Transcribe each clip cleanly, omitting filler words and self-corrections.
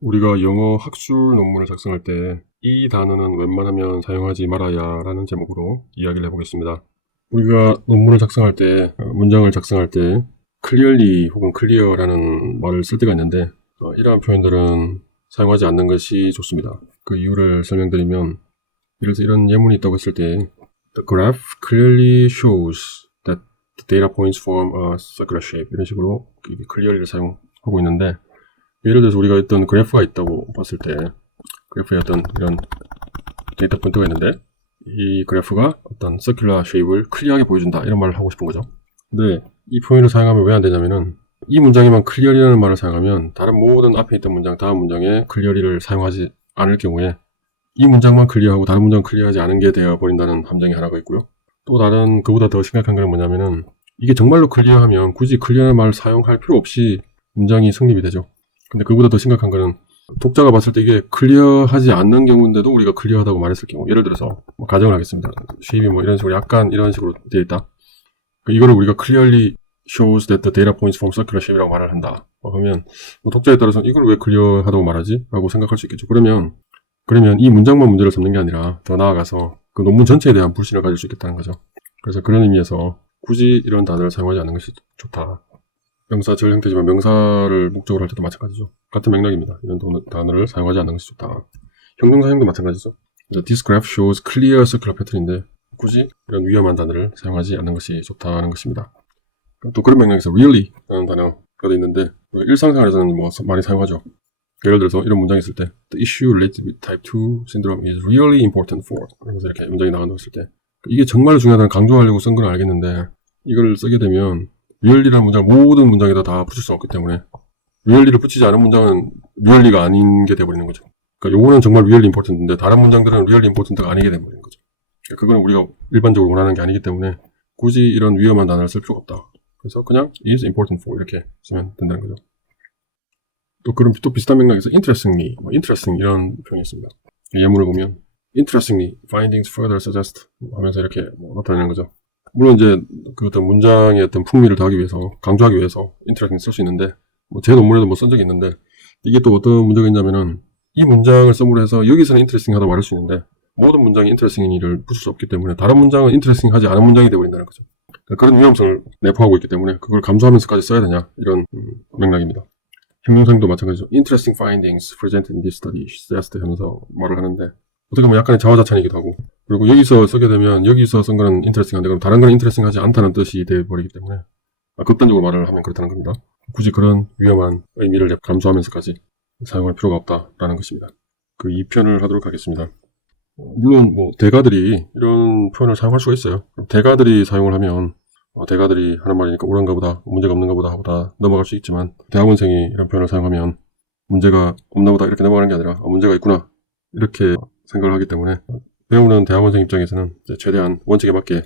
우리가 영어 학술 논문을 작성할 때 이 단어는 웬만하면 사용하지 말아야 라는 제목으로 이야기를 해보겠습니다. 우리가 논문을 작성할 때, 문장을 작성할 때 clearly 혹은 clear라는 말을 쓸 때가 있는데 이러한 표현들은 사용하지 않는 것이 좋습니다. 그 이유를 설명드리면, 예를 들어서 이런 예문이 있다고 했을 때 The graph clearly shows that the data points form a circular shape, 이런 식으로 clearly를 사용하고 있는데, 예를 들어서 우리가 어떤 그래프가 있다고 봤을 때 그래프에 어떤 이런 데이터 포인트가 있는데 이 그래프가 어떤 서큘러 쉐입을 클리어하게 보여준다, 이런 말을 하고 싶은 거죠. 근데 이 표현을 사용하면 왜 안 되냐면은, 이 문장에만 클리어리라는 말을 사용하면 다른 모든 앞에 있던 문장, 다음 문장에 클리어리를 사용하지 않을 경우에 이 문장만 클리어하고 다른 문장은 클리어하지 않은 게 되어버린다는 함정이 하나가 있고요. 또 다른 그보다 더 심각한 건 뭐냐면은, 이게 정말로 클리어하면 굳이 클리어라는 말을 사용할 필요 없이 문장이 성립이 되죠. 근데 그보다 더 심각한 거는, 독자가 봤을 때 이게 클리어하지 않는 경우인데도 우리가 클리어하다고 말했을 경우, 예를 들어서 가정을 하겠습니다. 쉐입이 이런 식으로 약간 이런 식으로 되어 있다. 이거를 우리가 clearly shows that the data points from circular shape이라고 말을 한다. 그러면 독자에 따라서 이걸 왜 클리어하다고 말하지? 라고 생각할 수 있겠죠. 그러면 이 문장만 문제를 삼는 게 아니라 더 나아가서 그 논문 전체에 대한 불신을 가질 수 있겠다는 거죠. 그래서 그런 의미에서 굳이 이런 단어를 사용하지 않는 것이 좋다. 명사절 형태지만 명사를 목적으로 할 때도 마찬가지죠. 같은 맥락입니다. 이런 단어를 사용하지 않는 것이 좋다. 형용 사용도 마찬가지죠. This graph shows clear circular pattern인데 굳이 이런 위험한 단어를 사용하지 않는 것이 좋다는 것입니다. 또 그런 맥락에서 really 라는 단어가 있는데 일상생활에서는 많이 사용하죠. 예를 들어서 이런 문장이 있을 때 The issue related with type 2 syndrome is really important for, 그래서 이렇게 문장이 나간다고 했을 때 이게 정말 중요하다는 강조하려고 쓴 건 알겠는데, 이걸 쓰게 되면 really라는 문장을 모든 문장에다 다 붙일 수 없기 때문에 really를 붙이지 않은 문장은 really가 아닌 게 돼버리는 거죠. 그러니까 요거는 정말 really important인데 다른 문장들은 really important가 아니게 돼버리는 거죠. 그러니까 그건 우리가 일반적으로 원하는 게 아니기 때문에 굳이 이런 위험한 단어를 쓸 필요가 없다. 그래서 그냥 is important for 이렇게 쓰면 된다는 거죠. 또 비슷한 맥락에서 interestingly, interesting 이런 표현이 있습니다. 예문을 보면 interestingly findings further suggest 하면서 이렇게 나타내는 거죠. 물론 이제 그 어떤 문장의 어떤 풍미를 더하기 위해서, 강조하기 위해서 interesting 쓸 수 있는데, 제 논문에도 쓴 적이 있는데, 이게 또 어떤 문제가 있냐면은, 이 문장을 써으로 해서 여기서는 interesting 하다고 말할 수 있는데 모든 문장이 interesting이를 붙일 수 없기 때문에 다른 문장은 interesting 하지 않은 문장이 되어버린다는 거죠. 그런 위험성을 내포하고 있기 때문에 그걸 감수하면서까지 써야 되냐, 이런 맥락입니다. 형용사도 마찬가지죠. Interesting findings presented in this study suggest 하면서 말을 하는데, 어떻게 보면 약간의 자화자찬이기도 하고, 그리고 여기서 쓰게 되면 여기서 쓴 거는 interesting한데 그럼 다른 거는 interesting하지 않다는 뜻이 되어버리기 때문에 극단적으로 말을 하면 그렇다는 겁니다. 굳이 그런 위험한 의미를 감수하면서까지 사용할 필요가 없다라는 것입니다. 그 2편을 하도록 하겠습니다. 물론 대가들이 이런 표현을 사용할 수가 있어요. 대가들이 사용을 하면 대가들이 하는 말이니까 옳은가 보다, 문제가 없는가 보다 하고 다 넘어갈 수 있지만, 대학원생이 이런 표현을 사용하면 문제가 없나 보다 이렇게 넘어가는 게 아니라 문제가 있구나 이렇게 생각을 하기 때문에, 배우는 대학원생 입장에서는 최대한 원칙에 맞게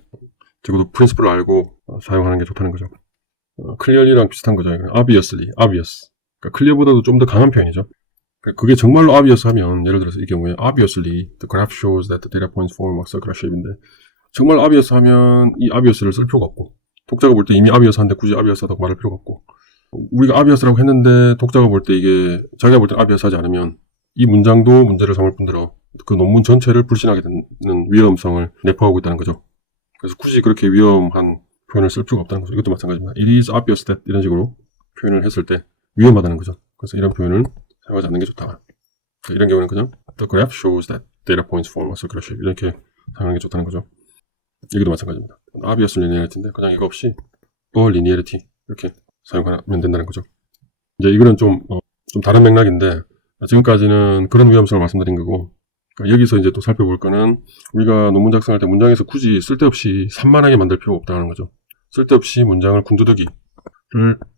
적어도 프린시플을 알고 사용하는 게 좋다는 거죠. clearly랑 비슷한 거죠. obviously, obvious. 그러니까 clear보다도 좀 더 강한 표현이죠. 그게 정말로 obvious 하면, 예를 들어서 이 경우에 obviously the graph shows that the data points form a circular shape인데, 정말 obvious 하면 이 obvious를 쓸 필요가 없고, 독자가 볼 때 이미 obvious 한데 굳이 obvious 하다고 말할 필요가 없고, 우리가 obvious라고 했는데 독자가 볼 때 이게 자기가 볼 때 obvious 하지 않으면 이 문장도 문제를 삼을 뿐더러 그 논문 전체를 불신하게 되는 위험성을 내포하고 있다는 거죠. 그래서 굳이 그렇게 위험한 표현을 쓸 필요가 없다는 거죠. 이것도 마찬가지입니다. It is obvious that 이런 식으로 표현을 했을 때 위험하다는 거죠. 그래서 이런 표현을 사용하지 않는 게 좋다. 이런 경우는 그냥 The graph shows that data points form a circular shape 이렇게 사용하는 게 좋다는 거죠. 이것도 마찬가지입니다. obvious linearity인데 그냥 이거 없이 a linearity 이렇게 사용하면 된다는 거죠. 이제 이거는 좀 다른 맥락인데, 지금까지는 그런 위험성을 말씀드린 거고, 여기서 이제 또 살펴볼 거는, 우리가 논문 작성할 때 문장에서 굳이 쓸데없이 산만하게 만들 필요가 없다는 거죠. 쓸데없이 문장을 궁두더기를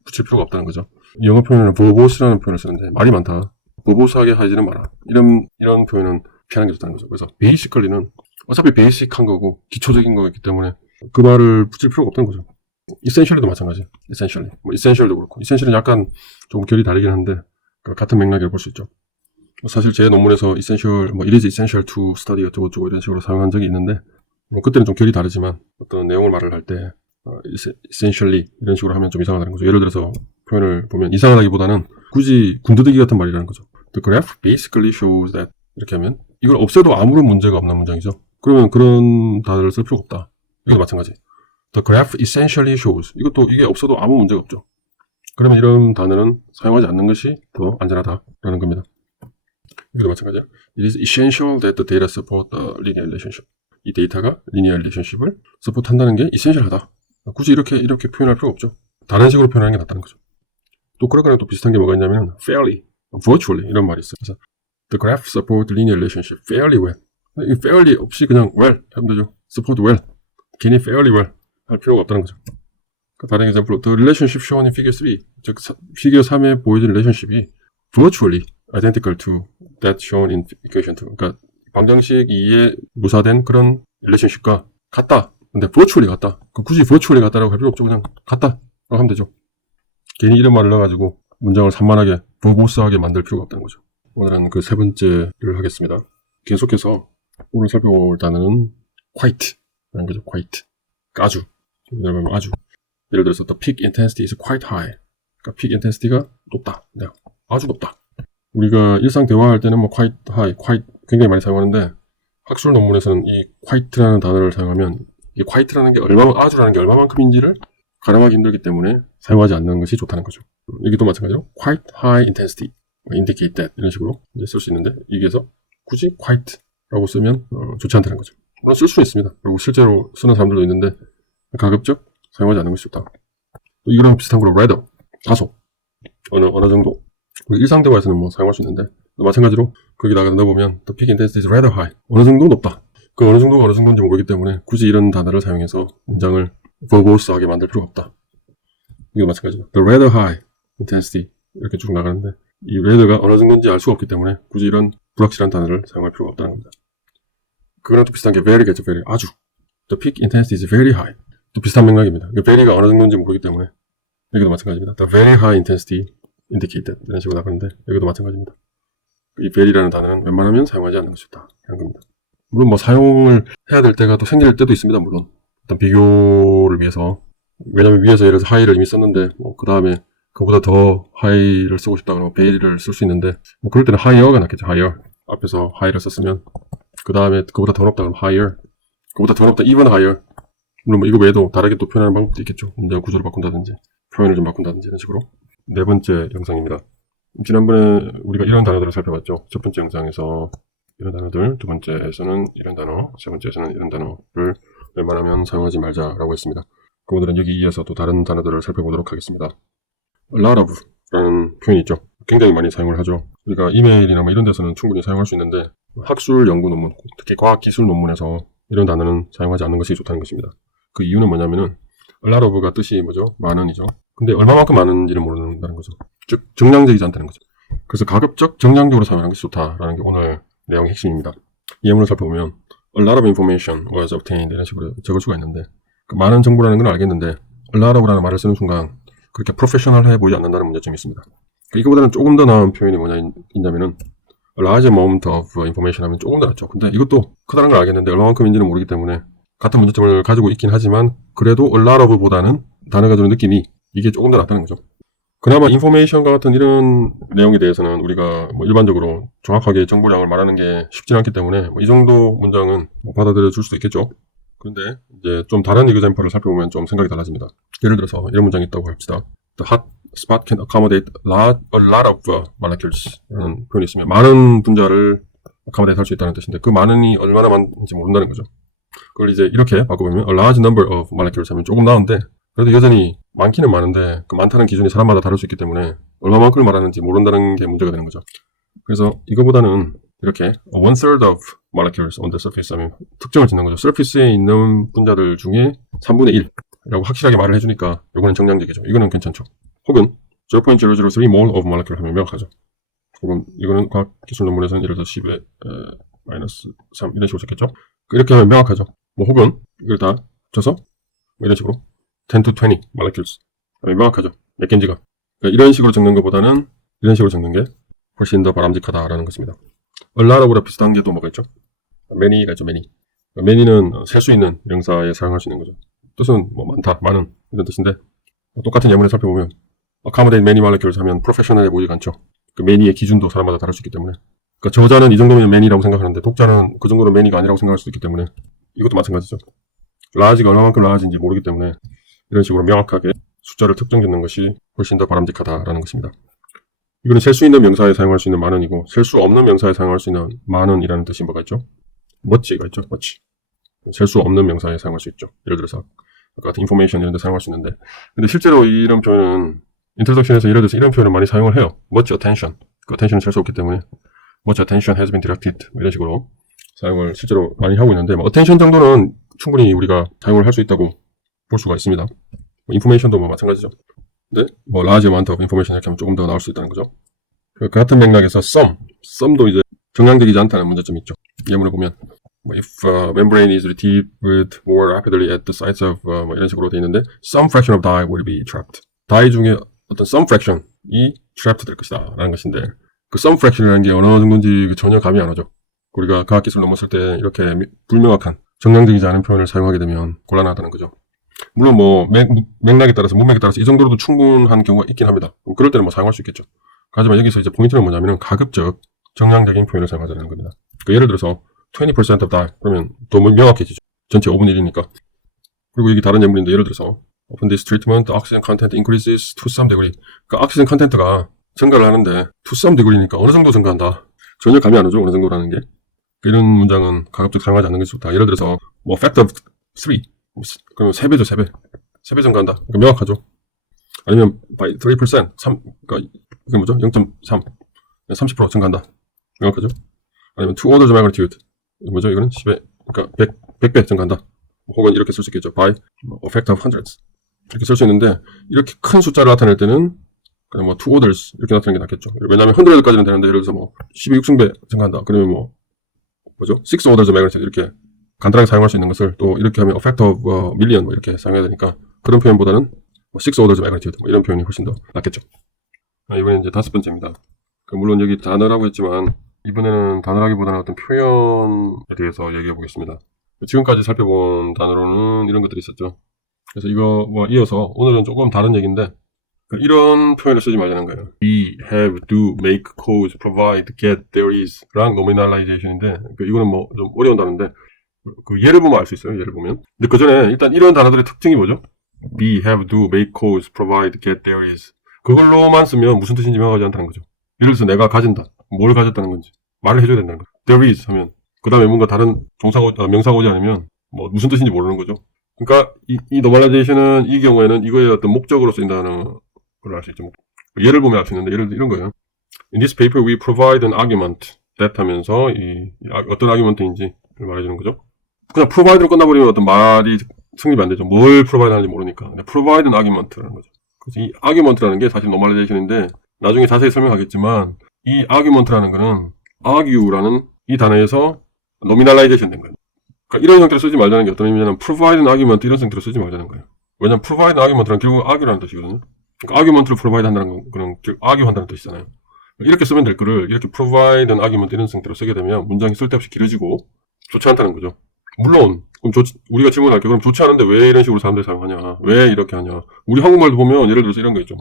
붙일 필요가 없다는 거죠. 영어 표현에는 verbose라는 표현을 쓰는데 말이 많다, verbose하게 하지는 마라, 이런 표현은 피하는 게 좋다는 거죠. 그래서 basically는 어차피 basic한 거고 기초적인 거기 때문에 그 말을 붙일 필요가 없다는 거죠. essentially도 마찬가지. essential도 그렇고, essential은 약간 좀 결이 다르긴 한데 같은 맥락이라고 볼 수 있죠. 사실 제 논문에서 essential, it is essential to study 어쩌고저쩌고 이런 식으로 사용한 적이 있는데, 그때는 좀 결이 다르지만 어떤 내용을 말을 할 때 essentially 이런 식으로 하면 좀 이상하다는 거죠. 예를 들어서 표현을 보면 이상하다기보다는 굳이 군더더기 같은 말이라는 거죠. The graph basically shows that 이렇게 하면 이걸 없애도 아무런 문제가 없는 문장이죠. 그러면 그런 단어를 쓸 필요가 없다. 이것도 마찬가지. The graph essentially shows. 이것도 이게 없어도 아무 문제가 없죠. 그러면 이런 단어는 사용하지 않는 것이 더 안전하다라는 겁니다. 이것도 마찬가지야. It is essential that the data support the linear relationship. 이 데이터가 linear relationship을 서포트한다는 게 essential하다. 굳이 이렇게 표현할 필요가 없죠. 다른 식으로 표현하는 게 낫다는 거죠. 또 그러거나 또 비슷한 게 뭐가 있냐면 fairly, virtually 이런 말이 있어요. 그래서 the graph support linear relationship fairly well. 이 fairly 없이 그냥 well 하면 되죠. support well. 괜히 fairly well 할 필요가 없다는 거죠. 다른 example로 the relationship shown in figure 3, 즉 피겨 3에 보여진 relationship이 virtually identical to that shown in equation 2. 그러니까 방정식 2에 무사된 그런 relationship과 같다. 근데 virtually 같다. 굳이 virtually 같다라고 할 필요 없죠. 그냥 같다라고 하면 되죠. 괜히 이런 말을 넣어가지고 문장을 산만하게 버거스하게 만들 필요가 없다는 거죠. 오늘은 그 세 번째를 하겠습니다. 계속해서 오늘 살펴볼 단어는 quite라는 거죠. quite. 아주. 아주. 예를 들어서 the peak intensity is quite high. 그러니까 peak intensity가 높다. 네. 아주 높다. 우리가 일상 대화할 때는 뭐 quite high, quite 굉장히 많이 사용하는데 학술 논문에서는 이 quite라는 단어를 사용하면 이 quite라는 게 아주라는 게 얼마만큼인지를 가늠하기 힘들기 때문에 사용하지 않는 것이 좋다는 거죠. 여기도 마찬가지로 quite high intensity, indicate that 이런 식으로 이제 쓸 수 있는데 여기에서 굳이 quite라고 쓰면 좋지 않다는 거죠. 물론 쓸 수는 있습니다. 그리고 실제로 쓰는 사람들도 있는데 가급적 사용하지 않는 것이 좋다. 또 이거랑 비슷한 거로 rather, 다소, 어느 정도. 일상 대화에서는 뭐 사용할 수 있는데 마찬가지로 거기다가 넣어보면 the peak intensity is rather high. 어느 정도 높다. 그 어느 정도가 어느 정도인지 모르기 때문에 굳이 이런 단어를 사용해서 문장을 버거스하게 만들 필요가 없다. 이거 마찬가지로 the rather high intensity 이렇게 쭉 나가는데 이 rather가 어느 정도인지 알 수가 없기 때문에 굳이 이런 불확실한 단어를 사용할 필요가 없다는 겁니다. 그거랑 또 비슷한 게 very겠죠. very. 아주. The peak intensity is very high. 또 비슷한 맥락입니다. very가 어느 정도인지 모르기 때문에 여기도 마찬가지입니다. The very high intensity indicated 이런 식으로 나가는데 여기도 마찬가지입니다. 이 very라는 단어는 웬만하면 사용하지 않는 것이 좋다. 이런 겁니다. 물론 뭐 사용을 해야 될 때가 또 생길 때도 있습니다. 물론 일단 비교를 위해서 왜냐면 위에서 예를 들어서 high를 이미 썼는데 뭐 그 다음에 그보다 더 high를 쓰고 싶다 그러면 very를 쓸 수 있는데 뭐 그럴 때는 higher가 낫겠죠. higher 앞에서 high를 썼으면 그 다음에 그보다 더 높다 그러면 higher 그보다 더 높다 even higher 물론 뭐 이거 외에도 다르게 또 표현하는 방법도 있겠죠. 문장 구조를 바꾼다든지 표현을 좀 바꾼다든지 이런 식으로. 네 번째 영상입니다. 지난번에 우리가 이런 단어들을 살펴봤죠. 첫 번째 영상에서 이런 단어들, 두 번째에서는 이런 단어, 세 번째에서는 이런 단어를 웬만하면 사용하지 말자라고 했습니다. 오늘은 여기 이어서 또 다른 단어들을 살펴보도록 하겠습니다. A lot of 라는 표현이 있죠. 굉장히 많이 사용을 하죠. 우리가 이메일이나 뭐 이런 데서는 충분히 사용할 수 있는데 학술 연구 논문, 특히 과학기술 논문에서 이런 단어는 사용하지 않는 것이 좋다는 것입니다. 그 이유는 뭐냐면은 a lot of가 뜻이 뭐죠? 많은이죠. 근데 얼마만큼 많은지를 모른다는 거죠. 즉 정량적이지 않다는 거죠. 그래서 가급적 정량적으로 사용하는 것이 좋다라는 게 오늘 내용의 핵심입니다. 예문을 살펴보면 a lot of information was obtained 이런 식으로 적을 수가 있는데 그 많은 정보라는 건 알겠는데 a lot of라는 말을 쓰는 순간 그렇게 프로페셔널해 보이지 않는다는 문제점이 있습니다. 이거보다는 조금 더 나은 표현이 뭐냐면은 a large amount of information 하면 조금 더 낫죠. 근데 이것도 크다는 걸 알겠는데 얼마만큼인지는 모르기 때문에 같은 문제점을 가지고 있긴 하지만 그래도 a lot of보다는 단어가 주는 느낌이 이게 조금 더 낫다는 거죠. 그나마 인포메이션과 같은 이런 내용에 대해서는 우리가 뭐 일반적으로 정확하게 정보량을 말하는 게 쉽진 않기 때문에 뭐 이 정도 문장은 받아들여 줄 수도 있겠죠. 그런데 이제 좀 다른 example을 살펴보면 좀 생각이 달라집니다. 예를 들어서 이런 문장이 있다고 합시다. The hot spot can accommodate a lot of molecules 라는 표현이 있으면 많은 분자를 accommodate 할 수 있다는 뜻인데 그 많은이 얼마나 많은지 모른다는 거죠. 그걸 이제 이렇게 바꿔보면 a large number of molecules 하면 조금 나은데 그래도 여전히 많기는 많은데 그 많다는 기준이 사람마다 다를 수 있기 때문에 얼마만큼을 말하는지 모른다는 게 문제가 되는 거죠. 그래서 이거보다는 이렇게 1/3 of molecules on the surface 하면 특정을 짓는 거죠. surface에 있는 분자들 중에 3분의 1이라고 확실하게 말을 해주니까 이거는 정량적이죠. 이거는 괜찮죠. 혹은 0.003 mole of molecule 하면 명확하죠. 혹은 이거는 과학기술 논문에서는 예를 들어서 10의 -3 이런 식으로 적겠죠. 이렇게 하면 명확하죠. 뭐 혹은 이걸 다 합쳐서 뭐 이런 식으로 10 to 20 molecules 하면 명확하죠. 몇 개인지가. 그러니까 이런 식으로 적는 것보다는 이런 식으로 적는 게 훨씬 더 바람직하다라는 것입니다. a lot of랑 비슷한 게 또 뭐가 있죠? many가 있죠. many는 셀 수 있는 명사에 사용할 수 있는 거죠. 뜻은 뭐 많다, 많은 이런 뜻인데 똑같은 예문을 살펴보면 accommodate many molecules 하면 프로페셔널해 보이지 않죠. 그 many의 기준도 사람마다 다를 수 있기 때문에. 그러니까 저자는 이 정도면 many라고 생각하는데 독자는 그 정도는 many가 아니라고 생각할 수도 있기 때문에 이것도 마찬가지죠. large가 얼마만큼 large인지 모르기 때문에 이런 식으로 명확하게 숫자를 특정 짓는 것이 훨씬 더 바람직하다라는 것입니다. 이거는 셀 수 있는 명사에 사용할 수 있는 많은이고 셀 수 없는 명사에 사용할 수 있는 많은이라는 뜻이 뭐가 있죠? much가 있죠. much. 셀 수 없는 명사에 사용할 수 있죠. 예를 들어서 아까 같은 information 이런 데 사용할 수 있는데 근데 실제로 이런 표현은 인트로덕션에서 예를 들어서 이런 표현을 많이 사용을 해요. much attention. 그 attention을 셀 수 없기 때문에 much attention has been directed 이런 식으로 사용을 실제로 많이 하고 있는데 attention 정도는 충분히 우리가 사용을 할 수 있다고 볼 수가 있습니다. information도 마찬가지죠. 근데 large amount of information 이렇게 하면 조금 더 나올 수 있다는 거죠. 그 같은 맥락에서 sum도 이제 정량적이지 않다는 문제점이 있죠. 예문을 보면 if membrane is retrieved more rapidly at the sites of 이런 식으로 돼 있는데 some fraction of dye will be trapped. dye 중에 어떤 some fraction이 trapped 될 것이다 라는 것인데 그 some fraction이라는 게 어느 정도인지 전혀 감이 안 오죠. 우리가 과학기술 넘었을 때 이렇게 불명확한 정량적이지 않은 표현을 사용하게 되면 곤란하다는 거죠. 물론 맥락에 따라서 문맥에 따라서 이 정도로도 충분한 경우가 있긴 합니다. 그럴 때는 사용할 수 있겠죠. 하지만 여기서 이제 포인트는 뭐냐면은 가급적 정량적인 표현을 사용하자는 겁니다. 그러니까 예를 들어서 20% of dye 그러면 더 명확해지죠. 전체 5분의 1이니까. 그리고 여기 다른 예문인데 예를 들어서 Upon this treatment, the oxygen content increases to some degree. 그러니까 오xygen 컨텐트가 증가를 하는데 to some degree니까 어느 정도 증가한다. 전혀 감이 안 오죠. 어느 정도라는 게. 이런 문장은 가급적 사용하지 않는 것이 좋다. 예를 들어서 factor of 3 그러면 3배죠. 3배. 3배 증가한다. 그러니까 명확하죠. 아니면 by 3% 3 그러니까 이게 뭐죠? 0.3 30% 증가한다. 명확하죠. 아니면 2 orders of magnitude 뭐죠? 이거는 10배 그러니까 100배 증가한다. 혹은 이렇게 쓸 수 있겠죠. by a factor of hundreds 이렇게 쓸 수 있는데 이렇게 큰 숫자를 나타낼 때는 그냥 2 orders 이렇게 나타내는 게 낫겠죠. 왜냐하면 100까지는 되는데 예를 들어서 12 6승배 증가한다. 그러면 뭐죠? 6 orders of magnitude 이렇게 간단하게 사용할 수 있는 것을 또 이렇게 하면 a factor of million 이렇게 사용해야 되니까 그런 표현보다는 6 orders of magnitude 이런 표현이 훨씬 더 낫겠죠. 이번엔 이제 5번째입니다. 물론 여기 단어라고 했지만 이번에는 단어라기보다는 어떤 표현에 대해서 얘기해 보겠습니다. 지금까지 살펴본 단어로는 이런 것들이 있었죠. 그래서 이거 이어서 오늘은 조금 다른 얘기인데 이런 표현을 쓰지 말자는 거예요. be, have, do, make, cause, provide, get, there is 랑 nominalization인데 이거는 좀 어려운 단어인데 그 예를 보면 알 수 있어요. 예를 보면. 근데 그 전에 일단 이런 단어들의 특징이 뭐죠? be, have, do, make, cause, provide, get, there is 그걸로만 쓰면 무슨 뜻인지 명확하지 않다는 거죠. 예를 들어서 내가 가진다. 뭘 가졌다는 건지 말을 해줘야 된다는 거죠. there is 하면 그 다음에 뭔가 다른 명사가 오지 않으면 무슨 뜻인지 모르는 거죠. 그러니까 이 normalization은 이 경우에는 이거의 어떤 목적으로 쓰인다는 걸 알 수 있죠. 예를 보면 알 수 있는데 예를 들어 이런 거예요. In this paper we provide an argument that 하면서 어떤 argument인지 말해주는 거죠. 그냥 provide로 끝나버리면 어떤 말이 성립이 안 되죠. 뭘 provide 하는지 모르니까. provide an argument라는 거죠. 그래서 이 argument라는 게 사실 normalization인데 나중에 자세히 설명하겠지만 이 argument라는 거는 argue라는 이 단어에서 nominalization 된 거예요. 그러니까 이런 형태로 쓰지 말자는 게 어떤 의미냐면 provide an argument 이런 형태로 쓰지 말자는 거예요. 왜냐면 provide an argument는 결국 argue라는 뜻이거든요. 그러니까 argument를 provide 한다는 건 그런 argue 한다는 뜻이잖아요. 이렇게 쓰면 될 거를 이렇게 provide an argument 이런 형태로 쓰게 되면 문장이 쓸데없이 길어지고 좋지 않다는 거죠. 물론 그럼 우리가 질문할게요. 그럼 좋지 않은데 왜 이런 식으로 사람들이 사용하냐? 왜 이렇게 하냐? 우리 한국말도 보면 예를 들어서 이런 거 있죠.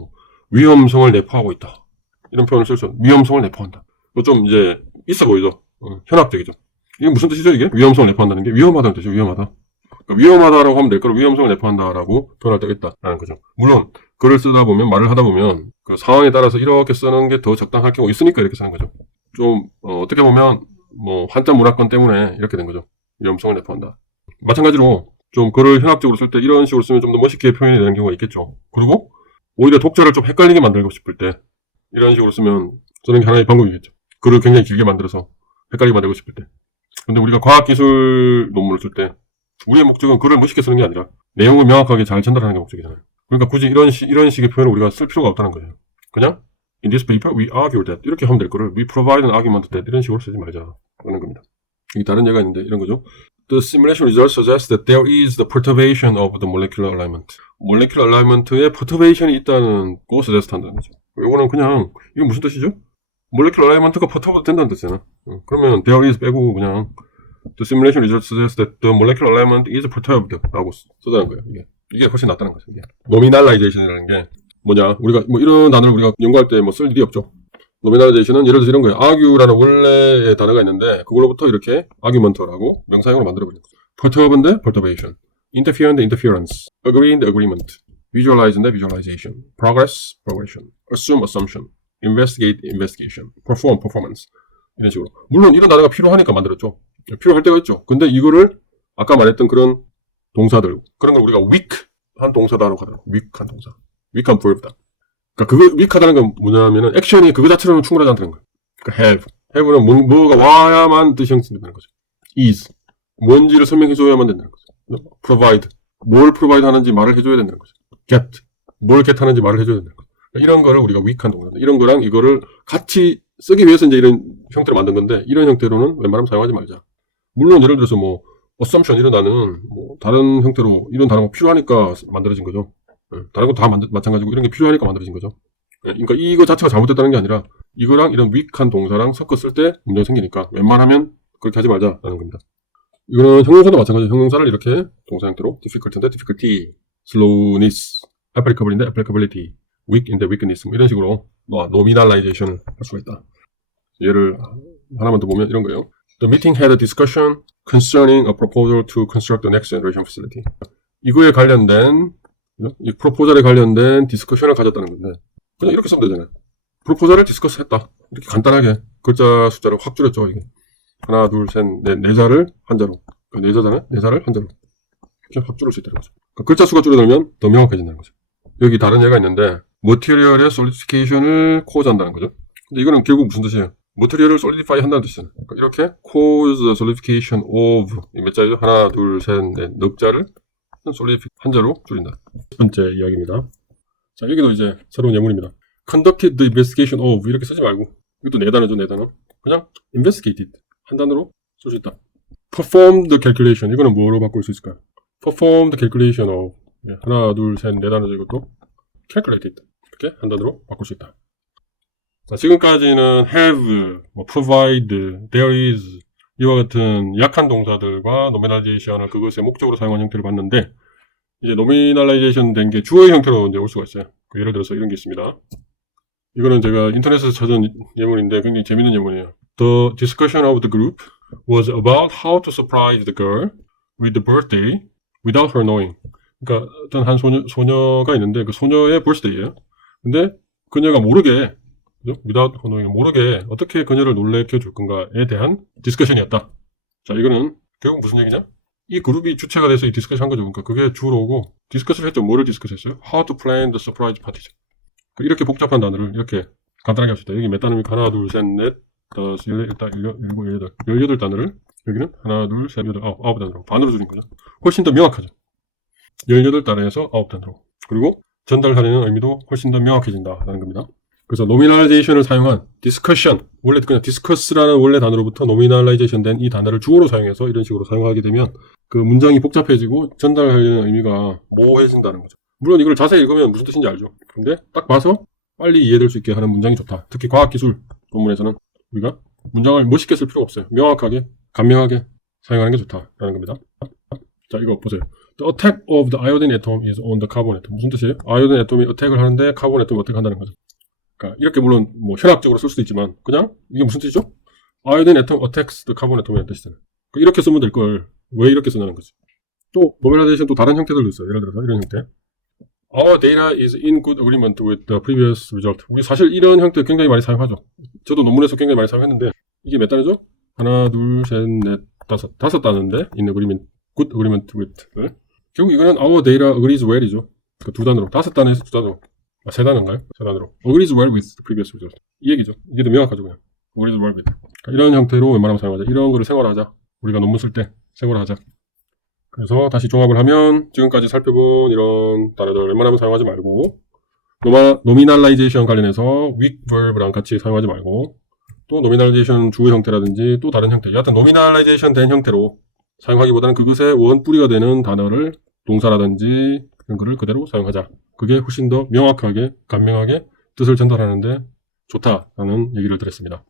위험성을 내포하고 있다. 이런 표현을 쓸 수 있어요. 위험성을 내포한다. 좀 이제 있어 보이죠? 현학적이죠. 이게 무슨 뜻이죠, 이게? 위험성을 내포한다는 게 위험하다는 뜻이죠, 위험하다. 그러니까 위험하다라고 하면 될 거를 위험성을 내포한다라고 표현할 때가 있다라는 거죠. 물론 글을 쓰다 보면 말을 하다 보면 그 상황에 따라서 이렇게 쓰는 게 더 적당할 경우가 있으니까 이렇게 쓰는 거죠. 좀 어떻게 보면 한자 문화권 때문에 이렇게 된 거죠. 위험성을 내포한다. 마찬가지로 좀 글을 현학적으로 쓸 때 이런 식으로 쓰면 좀 더 멋있게 표현이 되는 경우가 있겠죠. 그리고 오히려 독자를 좀 헷갈리게 만들고 싶을 때 이런 식으로 쓰면 쓰는 게 하나의 방법이겠죠. 글을 굉장히 길게 만들어서 헷갈리게 만들고 싶을 때. 근데 우리가 과학기술 논문을 쓸 때 우리의 목적은 글을 멋있게 쓰는 게 아니라 내용을 명확하게 잘 전달하는 게 목적이잖아요. 그러니까 굳이 이런 식의 표현을 우리가 쓸 필요가 없다는 거예요. 그냥 In this paper we argue that 이렇게 하면 될 거를 we provide an argument that 이런 식으로 쓰지 말자 하는 겁니다. 이게 다른 예가 있는데 이런 거죠. The simulation results suggest that there is the perturbation of the molecular alignment. molecular alignment에 perturbation이 있다는 거 suggest 한다는 거죠. 이거는 그냥 이게 무슨 뜻이죠? molecular alignment가 perturb 된다는 뜻이잖아. 그러면 there is 빼고 그냥 the simulation results suggest that the molecular alignment is perturbed 라고 쓰자는 거예요. 이게 훨씬 낫다는 거죠. 이게 nominalization이라는 게 뭐냐? 우리가 이런 단어를 우리가 연구할 때 쓸 일이 없죠. 노미널리제이션은 예를 들어서 이런 거예요. argue라는 원래의 단어가 있는데 그걸로부터 이렇게 argument라고 명사형으로 만들어버리는 거죠. perturb인데 perturbation, interference, interference, agree인데 agreement, visualize인데 visualization, progress, progression, assume, assumption, investigate, investigation, perform, performance 이런 식으로. 물론 이런 단어가 필요하니까 만들었죠. 필요할 때가 있죠. 근데 이거를 아까 말했던 그런 동사들, 그런 걸 우리가 weak한 동사다라고 하더라고요. weak한 동사, weak한 verb다. 그러니까 그거 weak하다는 건 뭐냐면은 액션이 그거 자체로는 충분하지 않다는 거예요. 그러니까 have는 뭐가 와야만 뜻이 형성된다는 거죠. is 뭔지를 설명해줘야만 된다는 거죠. provide 뭘 provide 하는지 말을 해줘야 된다는 거죠. get 뭘 get 하는지 말을 해줘야 된다는 거죠. 그러니까 이런 거를 우리가 weak한 동사, 이런 거랑 이거를 같이 쓰기 위해서 이제 이런 형태로 만든 건데 이런 형태로는 웬만하면 사용하지 말자. 물론 예를 들어서 뭐 assumption 이런 단어는 뭐 다른 형태로 이런 단어가 필요하니까 만들어진 거죠. 다른 거 다 마찬가지고 이런 게 필요하니까 만들어진 거죠. 그러니까 이거 자체가 잘못됐다는 게 아니라 이거랑 이런 weak한 동사랑 섞었을 때 문제가 생기니까 웬만하면 그렇게 하지 말자라는 겁니다. 이거는 형용사도 마찬가지예요. 형용사를 이렇게 동사 형태로 difficult인데 difficulty, slowness, applicable인데 applicability, weak인데 weakness 뭐 이런 식으로 nominalization을 할 수가 있다. 예를 하나만 더 보면 이런 거예요. The meeting had a discussion concerning a proposal to construct the next generation facility. 이거에 관련된 이 프로포절에 관련된 디스커션을 가졌다는 건데 그냥 이렇게 쓰면 되잖아요. 프로포절을 디스커스 했다. 이렇게 간단하게 글자 숫자를 확 줄였죠. 이게 하나, 둘, 셋, 넷, 네 자를 한자로. 네 자잖아요. 네 자를 한자로. 이렇게 확 줄일 수 있다는 거죠. 그러니까 글자 수가 줄어들면 더 명확해진다는 거죠. 여기 다른 예가 있는데 머티리얼의 솔리디피케이션을 cause 한다는 거죠. 근데 이거는 결국 무슨 뜻이에요? 머티리얼을 솔리디파이 한다는 뜻이잖아요. 그러니까 이렇게 cause the solidification of 몇 자리죠? 하나, 둘, 셋, 넷, 넉 자를 솔리디피 한자로 줄인다. 첫 번째 이야기입니다. 자, 여기도 이제 새로운 예문입니다. conducted the investigation of 이렇게 쓰지 말고 이것도 네 단어죠, 네 단어. 그냥 investigated 한 단어로 쓸 수 있다. performed the calculation 이거는 뭐로 바꿀 수 있을까요? performed calculation of 하나, 둘, 셋, 네 단어죠. 이것도 calculated 이렇게 한 단어로 바꿀 수 있다. 자, 지금까지는 have, provide, there is 이와 같은 약한 동사들과 노미널리제이션을 그것의 목적으로 사용한 형태를 봤는데 이제 노미널라이제이션 된 게 주어의 형태로 이제 올 수가 있어요. 예를 들어서 이런 게 있습니다. 이거는 제가 인터넷에서 찾은 예문인데 굉장히 재밌는 예문이에요. The discussion of the group was about how to surprise the girl with the birthday without her knowing. 그러니까 어떤 한 소녀가 있는데 그 소녀의 birthday예요. 근데 그녀가 모르게 without her knowing 모르게 어떻게 그녀를 놀래켜 줄 건가에 대한 디스커션이었다. 자, 이거는 결국 무슨 얘기냐? 이 그룹이 주체가 돼서 이 디스커션 한 거죠. 그러니까 그게 주로고 디스커스를 했죠. 뭐를 디스커스했어요? How to plan the surprise party. 이렇게 복잡한 단어를 이렇게 간단하게 할 수 있다. 여기 몇 단어입니까? 하나, 둘, 셋, 넷, 다섯, 일곱, 여덟, 18단어를 여기는 하나, 둘, 셋, 여덟, 아홉 단어로 반으로 줄인 거죠. 훨씬 더 명확하죠. 18단어에서 9단어로. 그리고 전달하려는 의미도 훨씬 더 명확해진다라는 겁니다. 그래서 노미널라이제이션을 사용한 discussion, 원래 그냥 discuss라는 원래 단어로부터 노미널라이제이션 된 이 단어를 주어로 사용해서 이런 식으로 사용하게 되면 그 문장이 복잡해지고 전달하려는 의미가 모호해진다는 거죠. 물론 이걸 자세히 읽으면 무슨 뜻인지 알죠. 근데 딱 봐서 빨리 이해될 수 있게 하는 문장이 좋다. 특히 과학기술 논문에서는 우리가 문장을 멋있게 쓸 필요가 없어요. 명확하게, 간명하게 사용하는 게 좋다라는 겁니다. 자, 이거 보세요. The attack of the iodine atom is on the carbon atom. 무슨 뜻이에요? 아이오딘 애톰이 어택을 하는데 카본 애톰이 어택 한다는 거죠. 그러니까 이렇게 물론 뭐 현학적으로 쓸 수도 있지만 그냥 이게 무슨 뜻이죠? 아이오딘 애톰 attacks the carbon atom이라는 뜻이잖아요. 그러니까 이렇게 쓰면 될 걸 왜 이렇게 쓰냐는 거지. 또 노멀라이제이션 또 다른 형태들도 있어요. 예를 들어서 이런 형태. Our data is in good agreement with the previous result. 우리 사실 이런 형태 굉장히 많이 사용하죠. 저도 논문에서 굉장히 많이 사용했는데 이게 몇 단어죠? 하나, 둘, 셋, 넷, 다섯 단어인데 in agreement, good agreement with. 네? 결국 이거는 our data agrees well이죠. 그 두 단어로, 다섯 단어에서 두 단어로. 세 단어인가요? 세 단어로. agrees well with the previous result. 이 얘기죠. 이게 더 명확하죠, 그냥. agrees well with. 그러니까 이런 형태로 웬만하면 사용하자. 이런 거를 생활하자. 우리가 논문 쓸 때 생활하자. 그래서 다시 종합을 하면 지금까지 살펴본 이런 단어들 웬만하면 사용하지 말고 노미널라이제이션 관련해서 weak verb랑 같이 사용하지 말고 또 노미널라이제이션 주어 형태라든지 또 다른 형태 여하튼 노미널라이제이션 된 형태로 사용하기보다는 그것의 원뿌리가 되는 단어를 동사라든지 그런 거를 그대로 사용하자. 그게 훨씬 더 명확하게 간명하게 뜻을 전달하는데 좋다라는 얘기를 드렸습니다.